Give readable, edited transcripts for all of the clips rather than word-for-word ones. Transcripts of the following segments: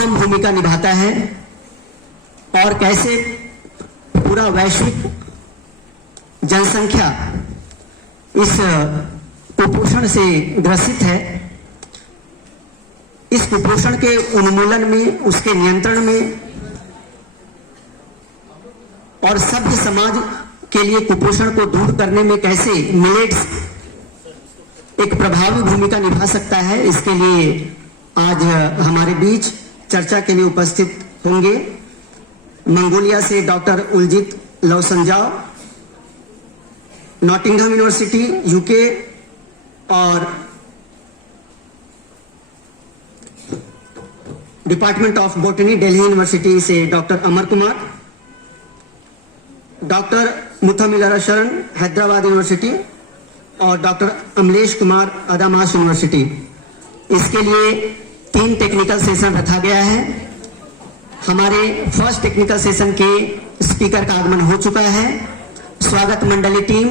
अहम भूमिका निभाता है और कैसे पूरा वैश्विक जनसंख्या इस कुपोषण से ग्रसित है। इस कुपोषण के उन्मूलन में, उसके नियंत्रण में और सभ्य समाज के लिए कुपोषण को दूर करने में कैसे मिलेट्स एक प्रभावी भूमिका निभा सकता है, इसके लिए आज हमारे बीच चर्चा के लिए उपस्थित होंगे मंगोलिया से डॉक्टर उलजित लवसंजाव, नॉटिंघम यूनिवर्सिटी यूके और department of botany Delhi university से doctor Amar Kumar, doctor मुथमिलरसन Hyderabad university और डॉक्टर अमलेश कुमार अदामास यूनिवर्सिटी। इसके लिए 3 टेक्निकल सेशन रखा गया है। हमारे फर्स्ट टेक्निकल सेशन के स्पीकर का आगमन हो चुका है। स्वागत मंडली टीम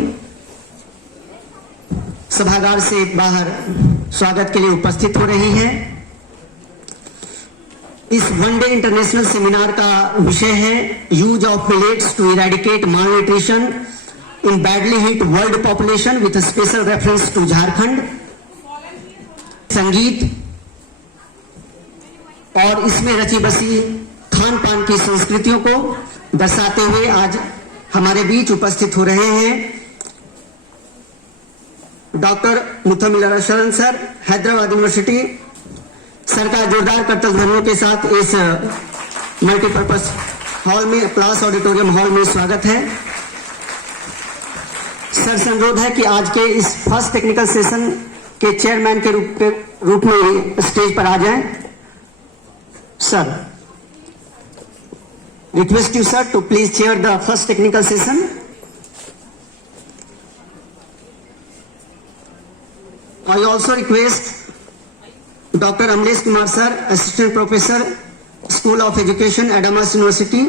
सभागार से बाहर स्वागत के लिए उपस्थित हो रही है। इस वन डे इंटरनेशनल सेमिनार का विषय है use of millets to eradicate malnutrition in badly hit world population with special reference to Jharkhand. संगीत और इसमें रची बसी खान पान की संस्कृतियों को दर्शाते हुए आज हमारे बीच उपस्थित हो रहे हैं doctor Muthamilarasan sir, Hyderabad university. Sir का जोरदार करतल ध्वनियों के साथ इस मल्टीपर्पज हॉल में, क्लास ऑडिटोरियम हॉल में स्वागत है। सर से अनुरोध है कि आज के इस फर्स्ट टेक्निकल सेशन के चेयरमैन के रूप में स्टेज पर आ जाएं। Sir, request you sir to please chair the first technical session. I also request Dr. Amlesh Kumar sir, Assistant Professor, School of Education, Adamas University,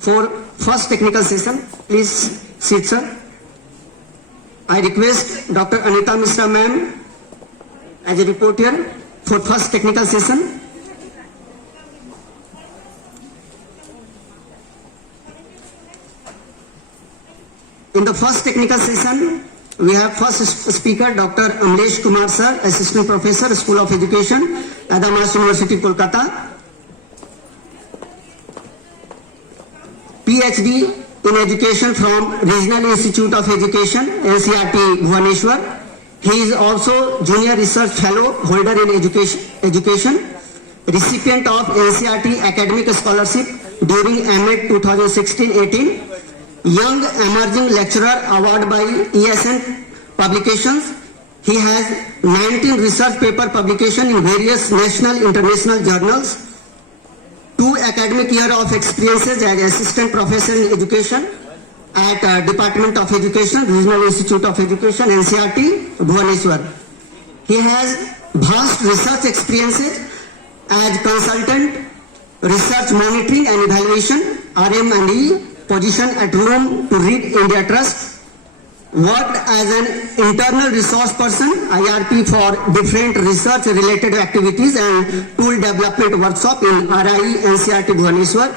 for first technical session. Please sit sir. I request Dr. Anita Mishra ma'am as a reporter for first technical session. In the first technical session, we have first speaker Dr. Amlesh Kumar sir, Assistant Professor, School of Education, Adamas University, Kolkata. PhD in Education from Regional Institute of Education, NCERT, Bhubaneswar. He is also Junior Research Fellow holder in Education, recipient of NCERT Academic Scholarship during MA 2016-18. Young Emerging Lecturer Award by ESN Publications. He has 19 research paper publication in various national international journals, 2 academic year of experiences as Assistant Professor in Education at Department of Education, Regional Institute of Education, NCERT, Bhubaneswar. He has vast research experiences as Consultant, Research Monitoring and Evaluation, RM&E, position at Room to Read India Trust, worked as an internal resource person, IRP, for different research related activities and tool development workshop in RI NCERT Bhubaneswar,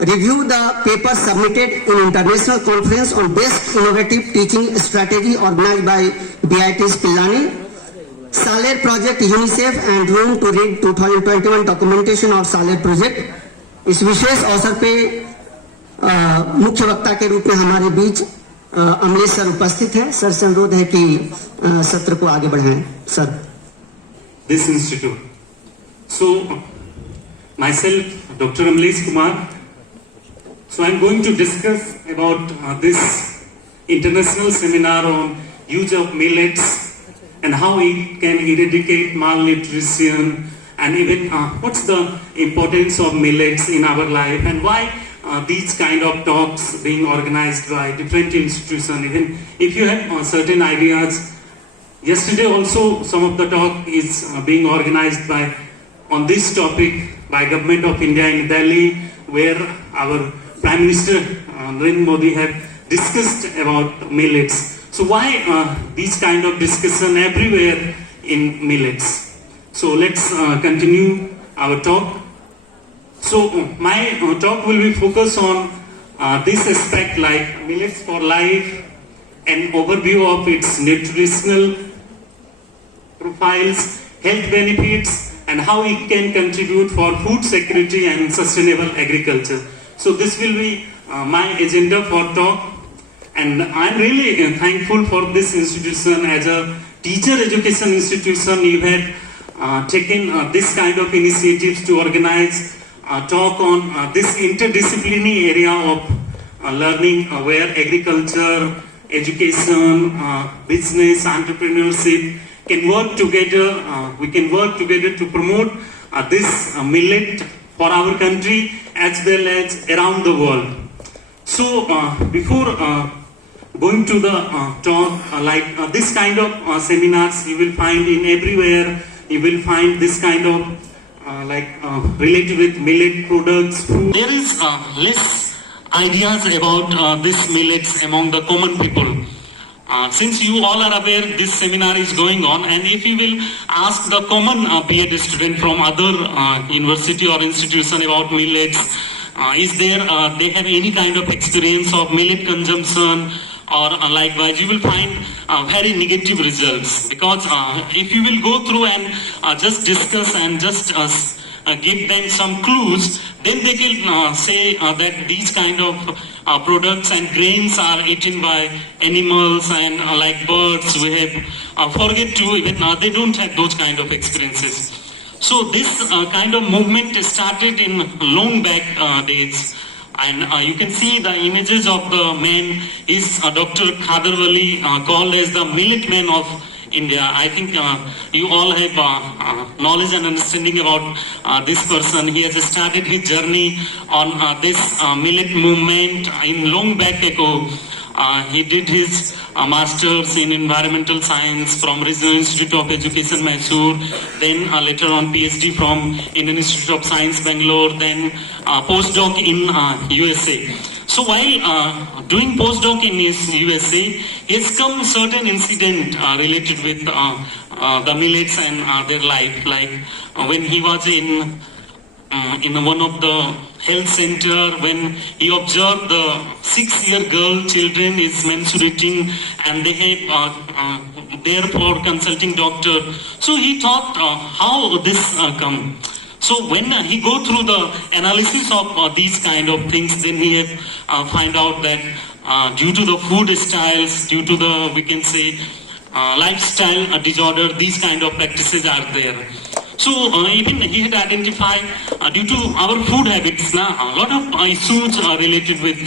review the papers submitted in international conference on best innovative teaching strategy organized by BIT's Pillani, Saler project UNICEF and Room to Read 2021 documentation of Saler project। इस विशेष अवसर पे मुख्य वक्ता के रूप में हमारे बीच Amlesh sir उपस्थित हैं। सर से अनुरोध है कि सत्र को आगे बढ़ाएं। Sir. This institute. So, myself, Dr. Amlesh Kumar. So, I'm going to discuss about this international seminar on use of millets and how it can eradicate malnutrition, and even what's the importance of millets in our life, and why these kind of talks being organized by different institutions. Even if you have certain ideas, yesterday also some of the talk is being organized by on this topic by Government of India in Delhi, where our Prime Minister Narendra Modi have discussed about millets. So why these kind of discussion everywhere in millets? So let's continue our talk. So my talk will be focused on this aspect like millets for life, an overview of its nutritional profiles, health benefits, and how it can contribute for food security and sustainable agriculture. So this will be my agenda for talk, and I'm really thankful for this institution. As a teacher education institution, you had taken this kind of initiatives to organize a talk on this interdisciplinary area of learning where agriculture, education, business, entrepreneurship can work together. We can work together to promote this millet for our country as well as around the world. So before going to the talk, this kind of seminars you will find in everywhere. You will find this kind of related with millet products. Food. There is less ideas about this millets among the common people. Since you all are aware, this seminar is going on, and if you will ask the common B.Ed student from other university or institution about millets, is there they have any kind of experience of millet consumption, or likewise you will find very negative results, because if you will go through and just discuss and just give them some clues, then they can say that these kind of products and grains are eaten by animals and like birds. We have forget to even they don't have those kind of experiences. So this kind of movement started in long back days, and you can see the images of the man is Dr. Khadarwali, called as the millet man of India. I think you all have knowledge and understanding about this person. He has started his journey on this millet movement in long back ago. He did his master's in environmental science from Regional Institute of Education, Mysore, then later on PhD from Indian Institute of Science, Bangalore, then postdoc in USA. So while doing postdoc in USA, has come certain incident related with the millets and their life. Like when he was in one of the health center, when he observed the 6-year girl children is menstruating, and they have therefore consulting doctor. So he thought how this come. So when he go through the analysis of these kind of things, then he have find out that due to the food styles, due to the, we can say, lifestyle disorder, these kind of practices are there. So even he had identified due to our food habits, a lot of issues are related with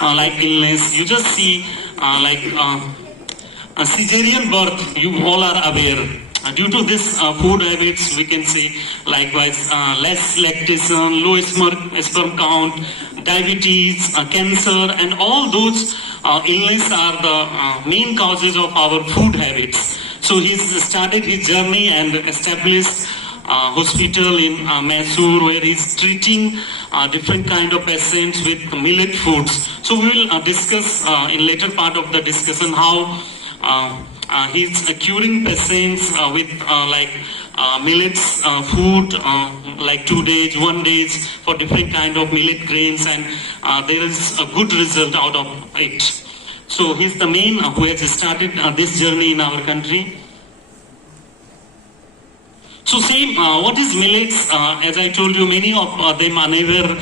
like illness. You just see like a cesarean birth, you all are aware. Due to this food habits, we can say likewise less lactation, low sperm count, diabetes, cancer, and all those illness are the main causes of our food habits. So he's started his journey and established hospital in Mysore, where he's treating different kind of patients with millet foods. So we will discuss in later part of the discussion how he's curing patients with millets food, like 2 days, 1 day for different kind of millet grains, and there is a good result out of it. So he's the main who has started this journey in our country. So same, what is millets? As I told you, many of them are never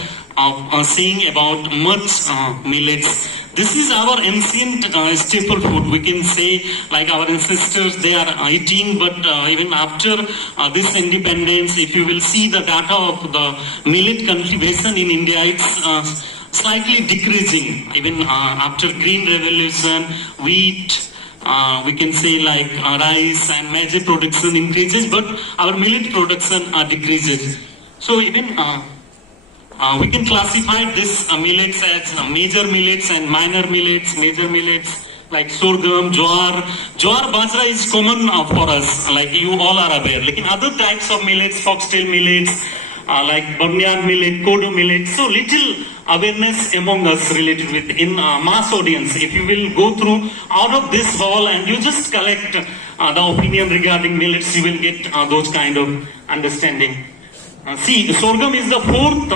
saying about much millets. This is our ancient staple food. We can say like our ancestors, they are eating, but even after this independence, if you will see the data of the millet cultivation in India, it's slightly decreasing. Even after Green Revolution, wheat, we can say like rice and maize production increases, but our millet production decreases. So even we can classify this millets as major millets and minor millets. Major millets like sorghum, jowar. Jowar, bajra is common for us, like you all are aware. Like in other types of millets, foxtail millets, like barnyard millet, kodo millet. So little awareness among us related with in mass audience. If you will go through out of this hall and you just collect the opinion regarding millets, you will get those kind of understanding. See, sorghum is the fourth,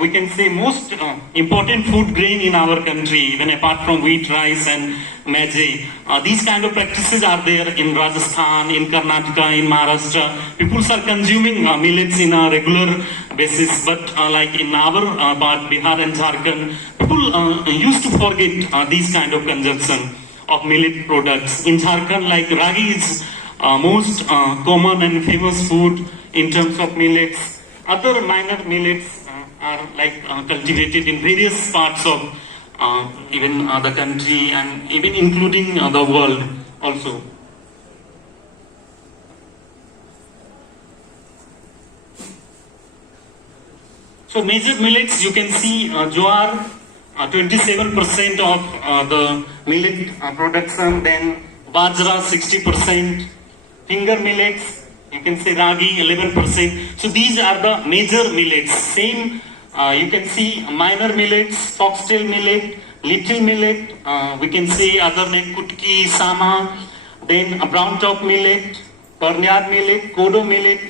we can say, most important food grain in our country, even apart from wheat, rice, and maize. These kind of practices are there in Rajasthan, in Karnataka, in Maharashtra. People are consuming millets in a regular basis, but like in our part, Bihar and Jharkhand, people used to forget these kind of consumption of millet products. In Jharkhand, like ragi is most common and famous food in terms of millets. Other minor millets are like cultivated in various parts of even the country and even including the world also. So major millets you can see jowar, 27% of the millet production, then bajra 60%, finger millets, you can say ragi 11%. So these are the major millets. Same you can see minor millets, foxtail millet, little millet, we can say other name kutki, sama, then a brown top millet, barnyard millet, kodo millet,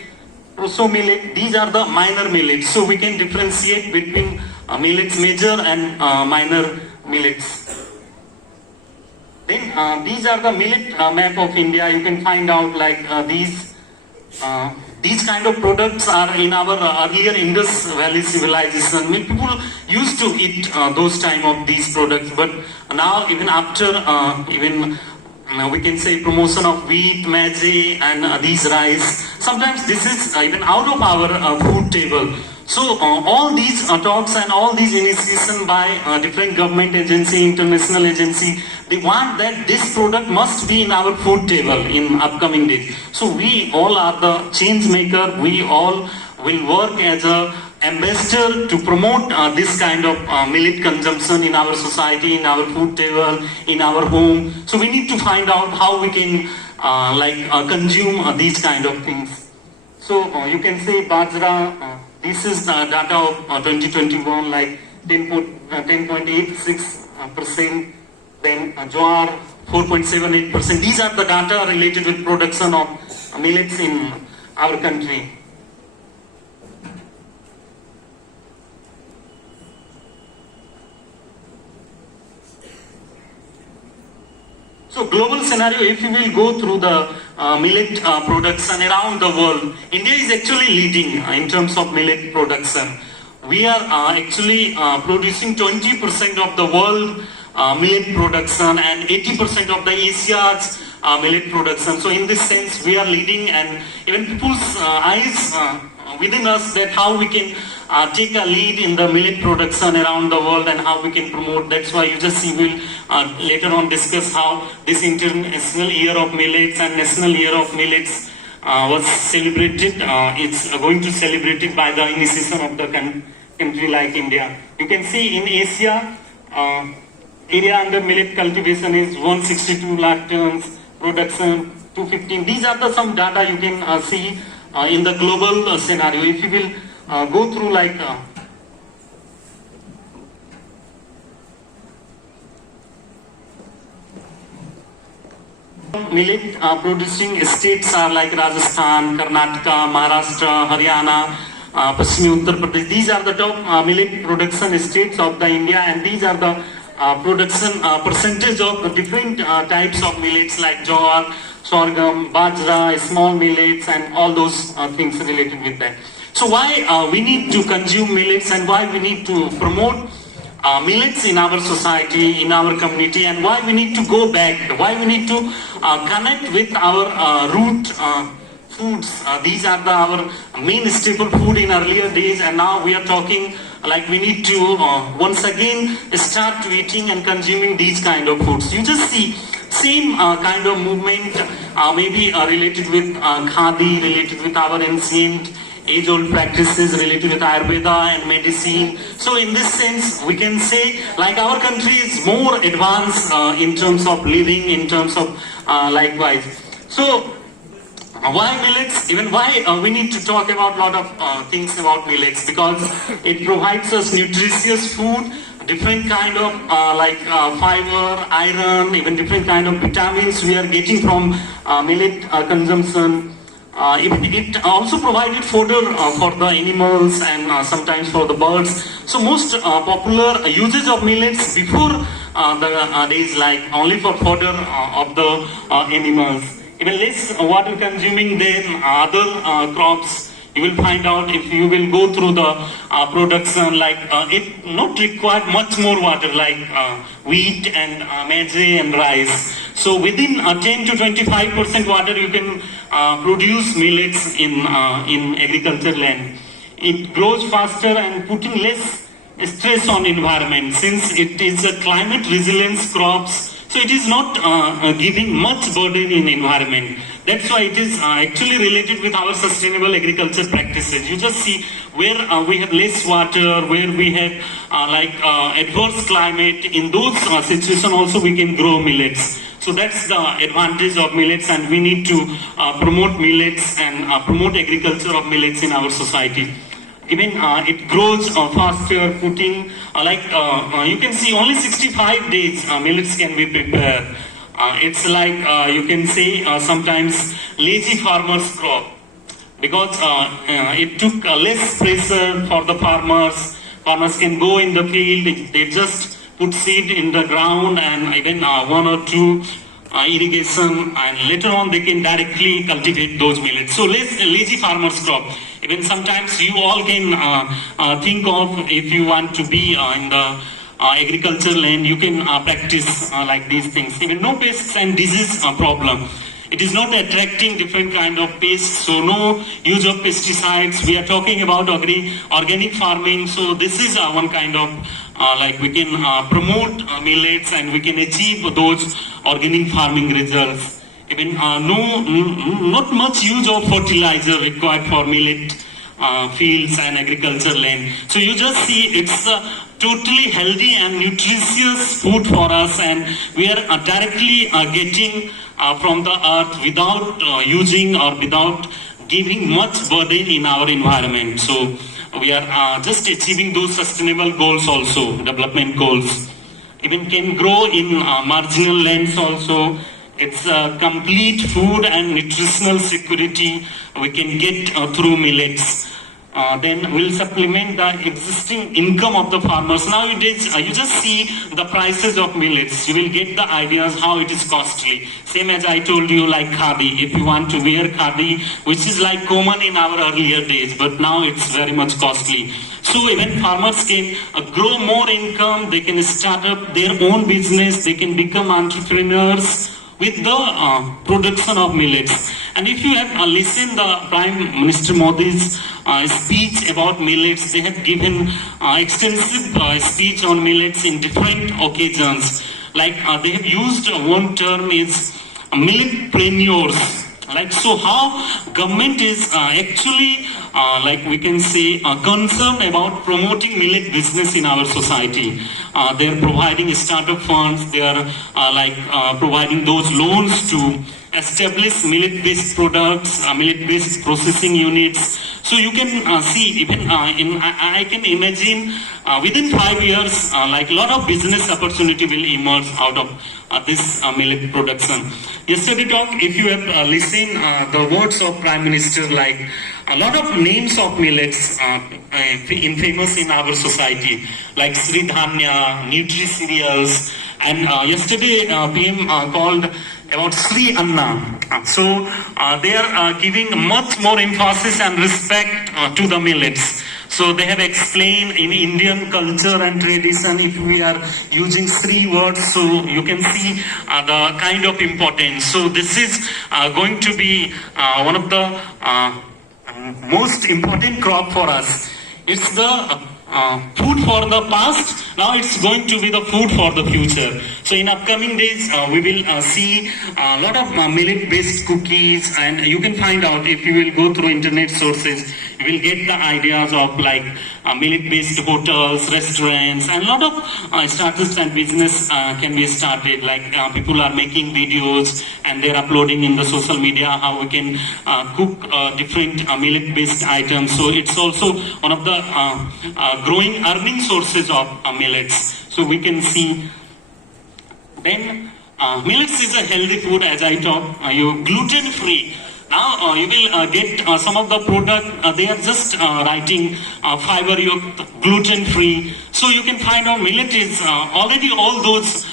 proso millet. These are the minor millets. So we can differentiate between millets major and minor millets. Then these are the millet map of India. You can find out like these kind of products are in our earlier Indus Valley civilization. I mean, people used to eat those time of these products, but now even after we can say promotion of wheat, maize, and these rice, sometimes this is even out of our food table. So all these talks and all these initiation by different government agency, international agency, they want that this product must be in our food table in upcoming days. So we all are the change maker. We all will work as a ambassador to promote this kind of millet consumption in our society, in our food table, in our home. So we need to find out how we can consume these kind of things. So you can say bajra. This is the data of 2021, like 10.86%, then jowar 4.78%. These are the data related with production of millets in our country. So global scenario, if you will go through the millet production around the world, India is actually leading in terms of millet production. We are actually producing 20% of the world millet production and 80% of the Asia's millet production. So in this sense, we are leading, and even people's eyes within us that how we can take a lead in the millet production around the world and how we can promote. That's why you just see we'll later on discuss how this International Year of Millets and National Year of Millets was celebrated. It's going to celebrate it by the initiation of the country like India. You can see in Asia, area under millet cultivation is 162 lakh tons, production 215. These are the some data you can see in the global scenario. If you will go through like millet producing states are like Rajasthan, Karnataka, Maharashtra, Haryana, Pashchimi Uttar Pradesh. These are the top millet production states of the India, and these are the production percentage of the different types of millets like jowar, sorghum, bajra, small millets, and all those things related with that. So why we need to consume millets and why we need to promote millets in our society, in our community, and why we need to go back, why we need to connect with our root foods. These are our main staple food in earlier days, and now we are talking like we need to once again start eating and consuming these kind of foods. You just see same kind of movement maybe related with khadi, related with our ancient age-old practices related with Ayurveda and medicine. So in this sense, we can say like our country is more advanced in terms of living, in terms of likewise. So why millets? Even why we need to talk about a lot of things about millets, because it provides us nutritious food, different kind of fiber, iron, even different kind of vitamins we are getting from millet consumption. Even it also provided fodder for the animals and sometimes for the birds. So most popular usage of millets before the days like only for fodder of the animals. Even less water consuming than other crops. You will find out if you will go through the production, like it not required much more water like wheat and maize and rice. So within 10 to 25% water you can produce millets in agriculture land. It grows faster and putting less stress on environment since it is a climate resilience crops. So it is not giving much burden in environment. That's why it is actually related with our sustainable agriculture practices. You just see where we have less water, where we have adverse climate. In those situations also we can grow millets. So that's the advantage of millets, and we need to promote millets and promote agriculture of millets in our society. Even it grows faster, putting you can see only 65 days millets can be prepared. It's like you can say sometimes lazy farmers crop because it took less pressure for the farmers. Farmers can go in the field, they just put seed in the ground and even one or two irrigation, and later on they can directly cultivate those millets. So lazy farmers crop. Even sometimes you all can think of, if you want to be in the agriculture land, you can practice like these things. Even no pests and disease problem. It is not attracting different kind of pests, so no use of pesticides. We are talking about organic farming, so this is one kind of we can promote millets and we can achieve those organic farming results. Even not much use of fertilizer required for millet fields and agriculture land. So you just see it's totally healthy and nutritious food for us, and we are directly getting from the earth without using or without giving much burden in our environment. So we are just achieving those sustainable goals also, development goals. Even can grow in marginal lands also. It's a complete food and nutritional security we can get through millets. Then we'll supplement the existing income of the farmers. Nowadays, you just see the prices of millets. You will get the ideas how it is costly. Same as I told you, like khadi. If you want to wear khadi, which is like common in our earlier days, but now it's very much costly. So even farmers can grow more income. They can start up their own business. They can become entrepreneurs with the production of millets. And if you have listened the Prime Minister Modi's speech about millets, they have given extensive speech on millets in different occasions. Like they have used one term is milletpreneurs. Like, so how government is actually we can say concerned about promoting millet business in our society. They are providing startup funds. They are providing those loans to establish millet-based products, millet-based processing units. So you can see even I can imagine within 5 years, a lot of business opportunity will emerge out of this millet production. Yesterday talk, if you have listened the words of Prime Minister, like a lot of names of millets famous in our society, like Sri Dhanya, Nutri Cereals, and yesterday PM called about Sri Anna. So they are giving much more emphasis and respect to the millets. So they have explained in Indian culture and tradition, if we are using Sri words, so you can see the kind of importance. So this is going to be one of the most important crop for us. It's the food for the past. Now it's going to be the food for the future. So in upcoming days, we will see a lot of millet-based cookies, and you can find out if you will go through internet sources. You will get the ideas of millet-based hotels, restaurants, and a lot of startups and business can be started. People are making videos and they're uploading in the social media how we can cook different millet-based items. So it's also one of the growing earning sources of millets. So we can see. Then millets is a healthy food, as I talked. You gluten-free. Now you will get some of the product, they are just writing fiber-yukt, gluten-free. So you can find out millet is already all those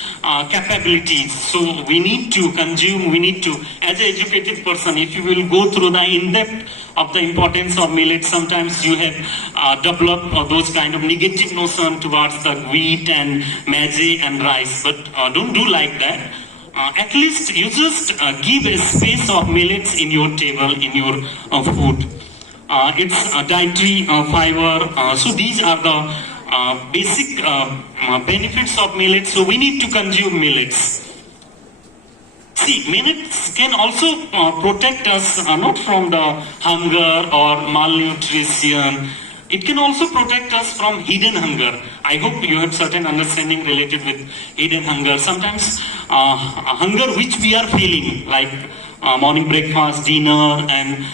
capabilities. So we need to consume, we need to, as an educated person, if you will go through the in-depth of the importance of millet, sometimes you have developed those kind of negative notion towards the wheat and maize and rice. But don't do like that. At least you just give a space of millets in your table, in your food. It's dietary fiber. So these are the basic benefits of millets. So we need to consume millets. See, millets can also protect us not from the hunger or malnutrition. It can also protect us from hidden hunger. I hope you have certain understanding related with hidden hunger. Sometimes hunger which we are feeling, like morning breakfast, dinner and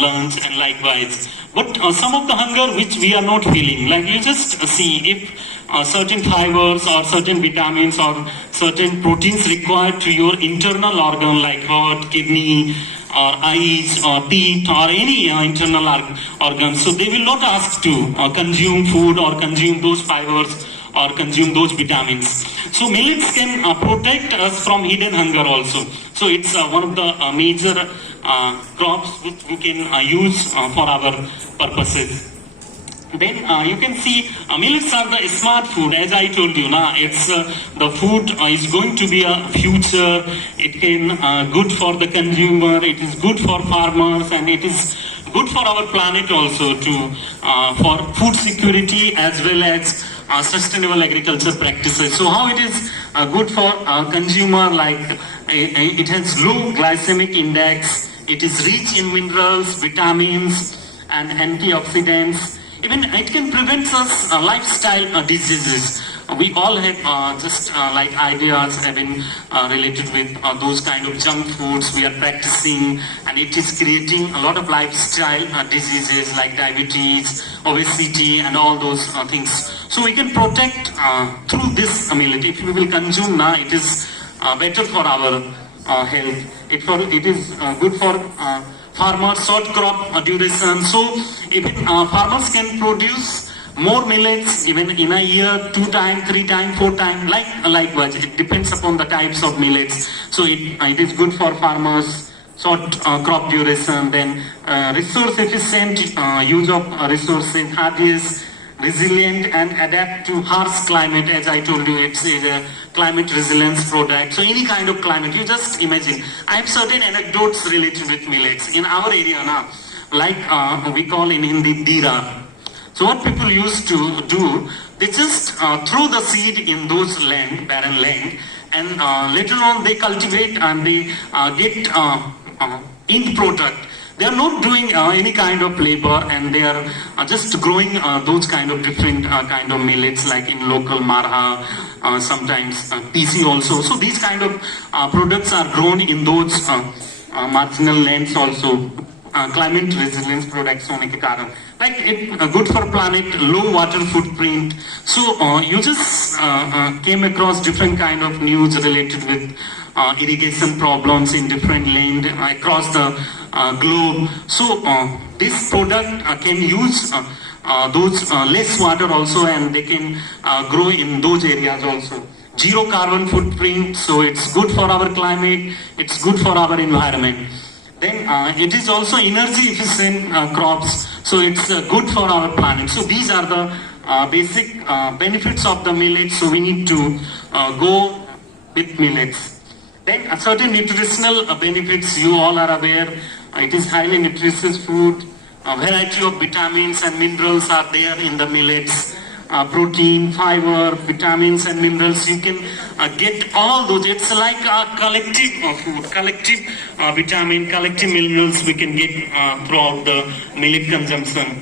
lunch and likewise. But some of the hunger which we are not feeling, like you just see if certain fibers or certain vitamins or certain proteins required to your internal organ like heart, kidney, or eyes or teeth or any internal organs. So they will not ask to consume food or consume those fibers or consume those vitamins. So millets can protect us from hidden hunger also. So it's one of the major crops which we can use for our purposes. Then you can see millets are the smart food, as I told you. It's the food is going to be a future. It can good for the consumer. It is good for farmers, and it is good for our planet also to for food security as well as sustainable agriculture practices. So how it is good for consumer, like it has low glycemic index. It is rich in minerals, vitamins, and antioxidants. Even it can prevent us lifestyle diseases. We all have just like ideas having related with those kind of junk foods we are practicing, and it is creating a lot of lifestyle diseases like diabetes, obesity, and all those things. So we can protect through this millet. If we will consume now, it is better for our health. It is good for farmers, short crop duration. So even farmers can produce more millets even in a year, 2 times, 3 times, 4 times, likewise. It depends upon the types of millets. So it is good for farmers, short crop duration, then resource efficient use of resources, hardiest, resilient, and adapt to harsh climate. As I told you, it's a climate resilience product. So any kind of climate, you just imagine. I have certain anecdotes related with millets in our area now, like we call in Hindi dira. So what people used to do, they just throw the seed in those land, barren land, and later on they cultivate and they get end product. They are not doing any kind of labor, and they are just growing those kind of different kind of millets, like in local marha, sometimes PC also. So these kind of products are grown in those marginal lands also. Climate resilience products होने के कारण, like it good for planet, low water footprint. So you just came across different kind of news related with irrigation problems in different land across the globe. So this product can use those less water also, and they can grow in those areas also. Zero carbon footprint, so it's good for our climate, it's good for our environment. Then it is also energy efficient crops, so it's good for our planet. So these are the basic benefits of the millet. So we need to go with millets. Then certain nutritional benefits, you all are aware. It is highly nutritious food. A variety of vitamins and minerals are there in the millets. Protein, fiber, vitamins and minerals, you can get all those. It's like a collective food, collective vitamin, collective minerals we can get throughout the millet consumption.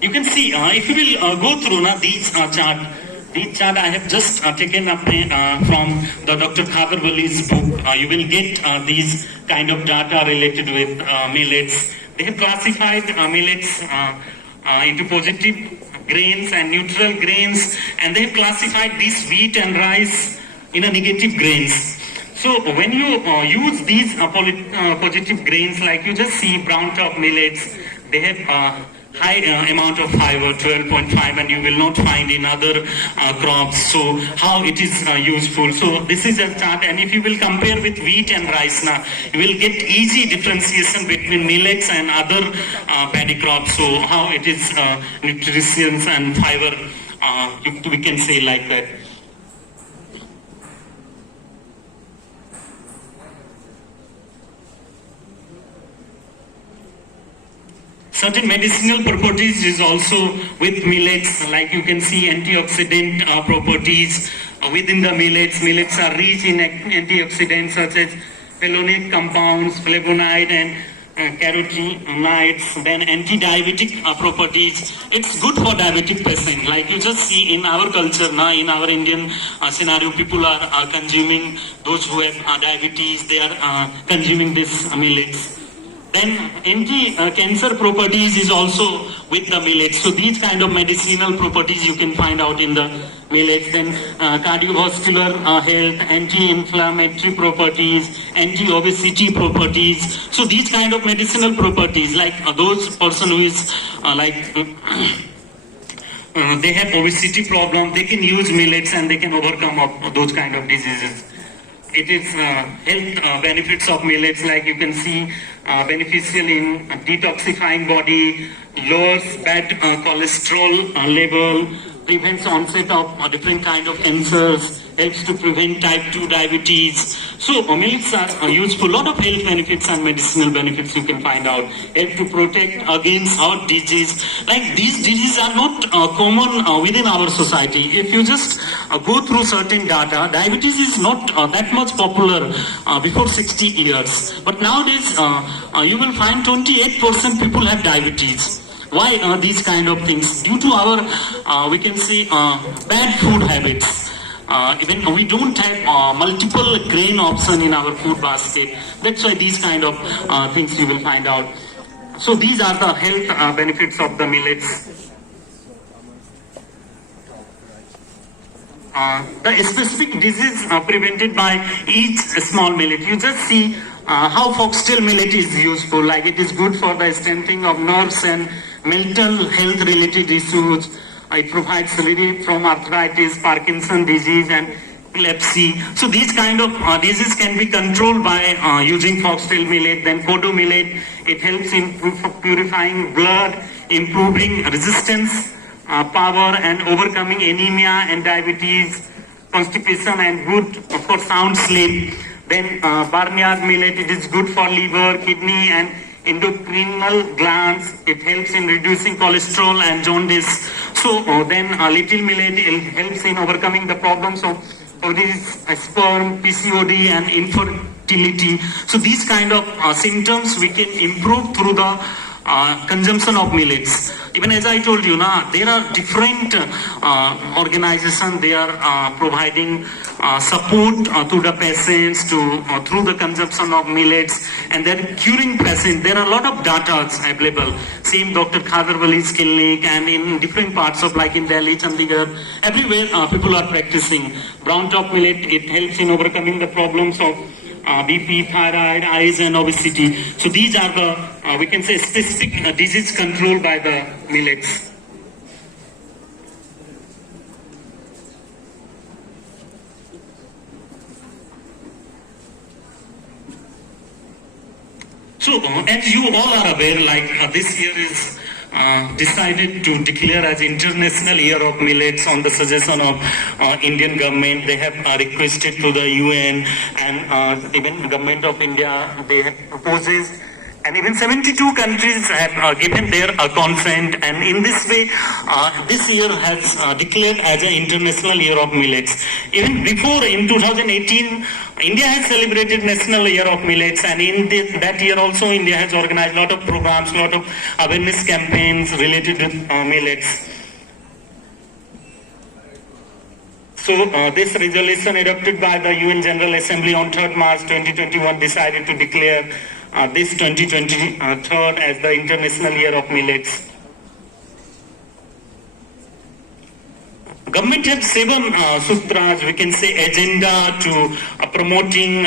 You can see, if you will go through these chart I have just taken up from the Dr. Khadarwali's book. You will get these kind of data related with millets. They have classified millets into positive grains and neutral grains, and they have classified these wheat and rice in a negative grains. So when you use these positive grains, like you just see brown top millets, they have high amount of fiber, 12.5, and you will not find in other crops. So how it is useful. So this is a chart, and if you will compare with wheat and rice now, you will get easy differentiation between millets and other paddy crops. So how it is nutrition and fiber, we can say like that. Certain medicinal properties is also with millets, like you can see antioxidant properties within the millets. Millets are rich in antioxidants such as phenolic compounds, flavonoid and carotenoids. Then anti-diabetic properties. It's good for diabetic patient. Like you just see in our culture now, in our Indian scenario, people are consuming, those who have diabetes, they are consuming this millets. Then anti-cancer properties is also with the millets. So these kind of medicinal properties you can find out in the millets. Then cardiovascular health, anti-inflammatory properties, anti-obesity properties. So these kind of medicinal properties, like those person who is they have obesity problem, they can use millets and they can overcome those kind of diseases. It is health benefits of millets, like you can see, beneficial in detoxifying body, lowers bad cholesterol level, prevents onset of different kind of cancers, helps to prevent type 2 diabetes. So millets are useful. A lot of health benefits and medicinal benefits you can find out. Help to protect against heart disease. Like these diseases are not common within our society. If you just go through certain data, diabetes is not that much popular before 60 years. But nowadays you will find 28% people have diabetes. Why these kind of things? Due to our, we can say, bad food habits. Even we don't have multiple grain option in our food basket. That's why these kind of things you will find out. So these are the health benefits of the millets. The specific disease prevented by each small millet. You just see how foxtail millet is useful. Like it is good for the strengthening of nerves and mental health related issues. It provides relief from arthritis, Parkinson's disease and epilepsy. So these kind of diseases can be controlled by using foxtail millet. Then kodo millet, it helps in purifying blood, improving resistance power and overcoming anemia and diabetes, constipation and good for sound sleep. Then barnyard millet, it is good for liver, kidney and endocrinal glands. It helps in reducing cholesterol and jaundice. So then little millet, it helps in overcoming the problems of this sperm, PCOD and infertility. So these kind of symptoms we can improve through the consumption of millets. Even as I told you, there are different organizations, they are providing support to the patients through the consumption of millets, and they're curing patients. There are a lot of data available. Same Dr. Khadarwali's clinic and in different parts of like in Delhi, Chandigarh, everywhere people are practicing. Brown top millet, it helps in overcoming the problems of BP, thyroid, eyes and obesity. So these are the, we can say, specific disease control by the millets. So as you all are aware, like this year is decided to declare as International Year of Millets on the suggestion of Indian government. They have requested to the UN and even the government of India, they have proposed, and even 72 countries have given their consent, and in this way this year has declared as an International Year of Millets. Even before, in 2018, India has celebrated National Year of Millets, and in that year also India has organized a lot of programs, a lot of awareness campaigns related with millets. So this resolution adopted by the UN General Assembly on 3rd March 2021 decided to declare this 2023 as the International Year of Millets. Government has 7 sutras, we can say, agenda to promoting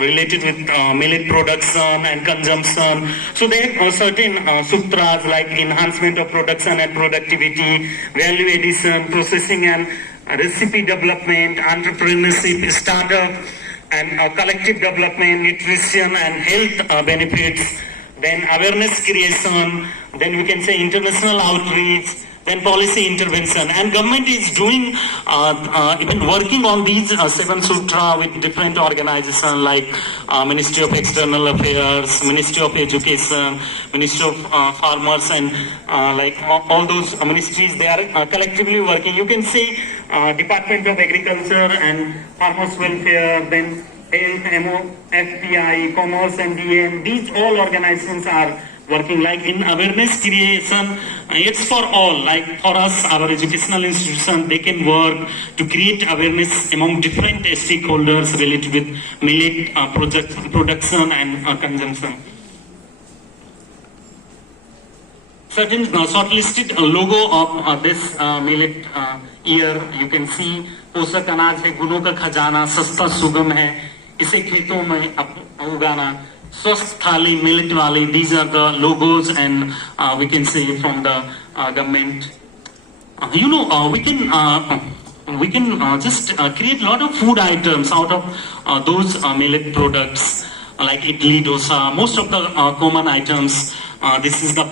related with millet production and consumption. So they have certain sutras like enhancement of production and productivity, value addition, processing and recipe development, entrepreneurship, startup, and collective development, nutrition and health benefits, then awareness creation, then we can say international outreach, then policy intervention. And government is doing, even working on these 7 sutra with different organizations like Ministry of External Affairs, Ministry of Education, Ministry of Farmers, and like all those ministries, they are collectively working. You can see Department of Agriculture and Farmers Welfare, then Health, FPI, Commerce and DM, these all organizations are working like in awareness creation. It's for all, like for us, our educational institution, they can work to create awareness among different stakeholders related with millet production and consumption. Certain shortlisted logo of this millet year, you can see पोषक अनाज है, गुणों का खजाना, सस्ता सुगम है, इसे खेतों में उगाना, स्वस्थ थाली, मिलेट वाली, these are the logos and we can say from the government. We can just create a lot of food items out of those millet products like idli, dosa, most of the common items. This is the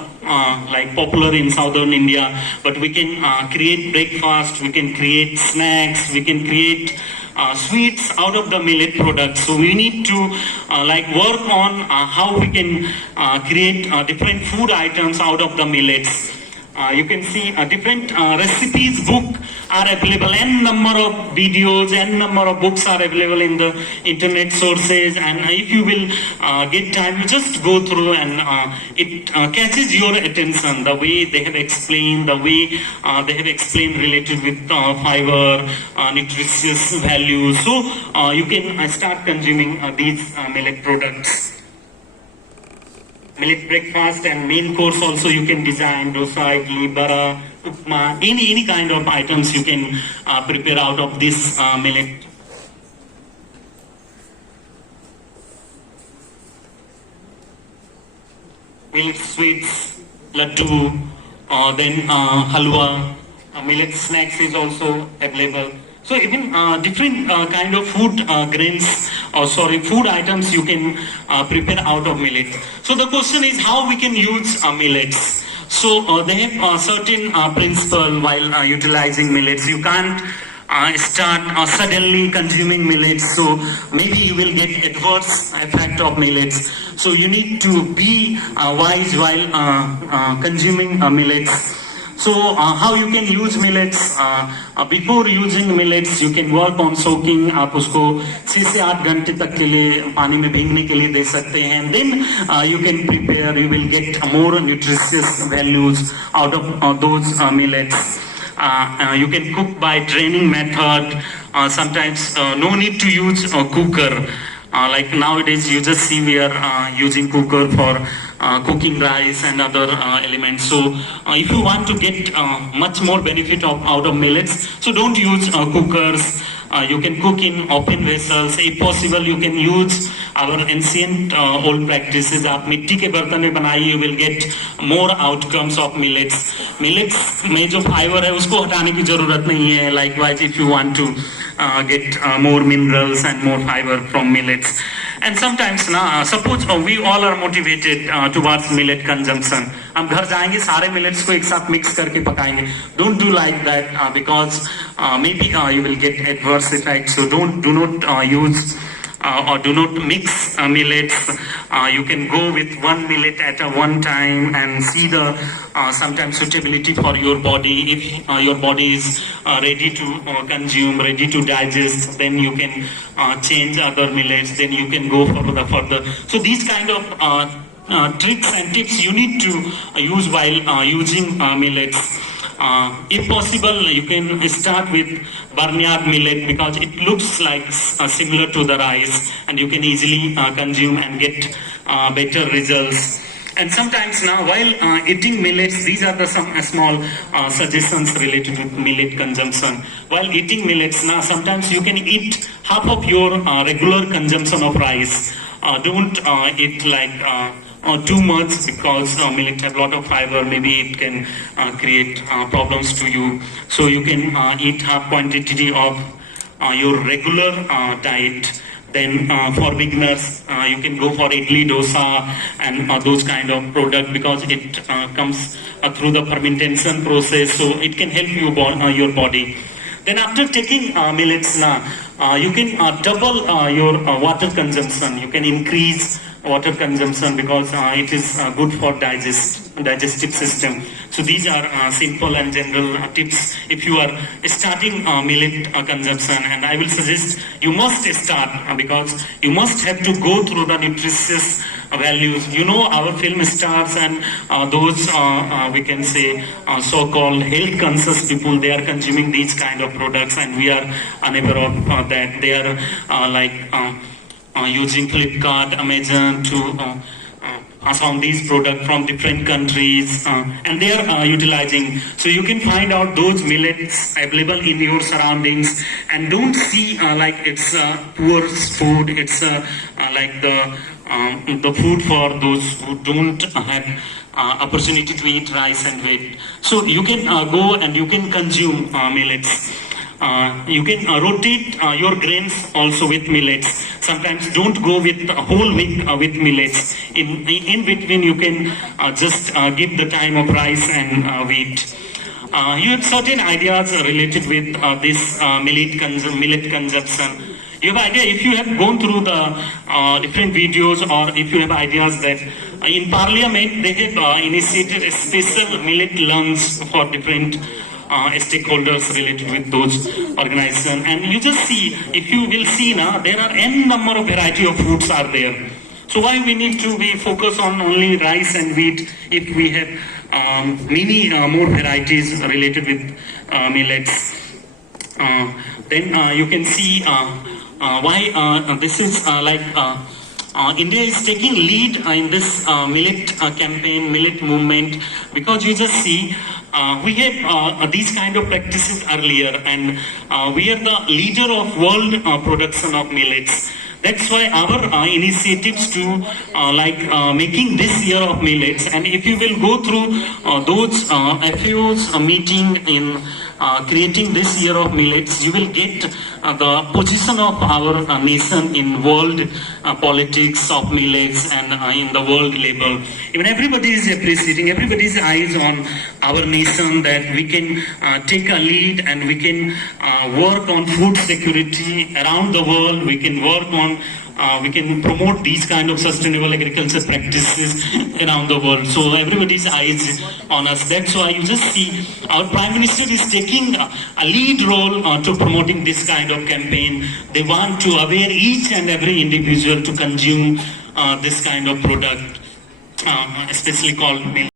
like popular in southern India, but we can create breakfast, we can create snacks, we can create sweets out of the millet products. So we need to like work on how we can create different food items out of the millets. You can see different recipes book are available, n number of videos, n number of books are available in the internet sources, and if you will get time, you just go through and it catches your attention, the way they have explained, the way they have explained related with fiber, nutritious values. So you can start consuming these millet products. Millet breakfast and main course also you can design, dosa, idli, bara, upma, any kind of items you can prepare out of this millet. Millet sweets, laddu, then halwa, millet snacks is also available. So even different kind of food grains, food items you can prepare out of millet. So the question is how we can use millets. So they have certain principle while utilizing millets. You can't start suddenly consuming millets, so maybe you will get adverse effect of millets. So you need to be wise while consuming millets. So how you can use millets? Before using millets, you can work on soaking. आप उसको 6 से 8 घंटे तक के लिए पानी में भीगने के लिए दे सकते हैं. And then you can prepare. You will get more nutritious values out of those millets. You can cook by draining method. Sometimes no need to use a cooker. Like nowadays, you just see we are using cooker for cooking rice and other elements. So if you want to get much more benefit out of millets, so don't use cookers. You can cook in open vessels. If possible, you can use our ancient old practices. आप मिट्टी के बर्तन में बनाइए, you will get more outcomes of millets. Millets में जो fiber है उसको हटाने की जरूरत नहीं है. Likewise, if you want to get more minerals and more fiber from millets. And sometimes suppose we all are motivated towards millet consumption. हम घर जाएंगे सारे millets को एक साथ mix करके पकाएंगे. Don't do like that because maybe you will get adverse effects. So do not use or do not mix millets. You can go with one millet at a one time and see the sometimes suitability for your body. If your body is ready to consume, ready to digest, then you can change other millets. Then you can go further. So these kind of tricks and tips you need to use while using millets. If possible, you can start with barnyard millet because it looks like similar to the rice and you can easily consume and get better results. And sometimes now, while eating millets, these are the some small suggestions related with millet consumption. While eating millets, now sometimes you can eat half of your regular consumption of rice. Don't eat like too much, because millet have a lot of fiber. Maybe it can create problems to you. So you can eat half quantity of your regular diet. Then for beginners, you can go for idli, dosa, and those kind of product, because it comes through the fermentation process, so it can help you your body. Then after taking millets, you can double your water consumption. You can increase water consumption, because it is good for digestive system. So these are simple and general tips if you are starting millet consumption. And I will suggest you must start, because you must have to go through the nutritious values. You know, our film stars and those we can say so-called health conscious people, they are consuming these kind of products, and we are unaware of that. They are using Flipkart, Amazon to found these products from different countries, and they are utilizing. So you can find out those millets available in your surroundings, and don't see like it's poor food. It's like the food for those who don't have opportunity to eat rice and wheat. So you can go and you can consume millets. You can rotate your grains also with millets. Sometimes don't go with whole week with millets. In between, you can just give the time of rice and wheat. You have certain ideas related with this millet consumption. You have idea, if you have gone through the different videos, or if you have ideas that in Parliament they have initiated a special millet lunch for different stakeholders related with those organizations. And you just see, if you will see now, there are n number of variety of foods are there. So why we need to be focused on only rice and wheat if we have many more varieties related with millets? Then you can see why this is like India is taking lead in this millet campaign, millet movement, because you just see we have these kind of practices earlier, and we are the leader of world production of millets. That's why our initiatives to making this year of millets, and if you will go through those FAO's meeting in creating this year of millets, you will get the position of our nation in world politics of millets and in the world level. Even everybody is appreciating, everybody's eyes on our nation, that we can take a lead and we can work on food security around the world. We can work on we can promote these kind of sustainable agriculture practices around the world. So everybody's eyes on us. That's why you just see our Prime Minister is taking a lead role to promoting this kind of campaign. They want to aware each and every individual to consume this kind of product, especially called millet.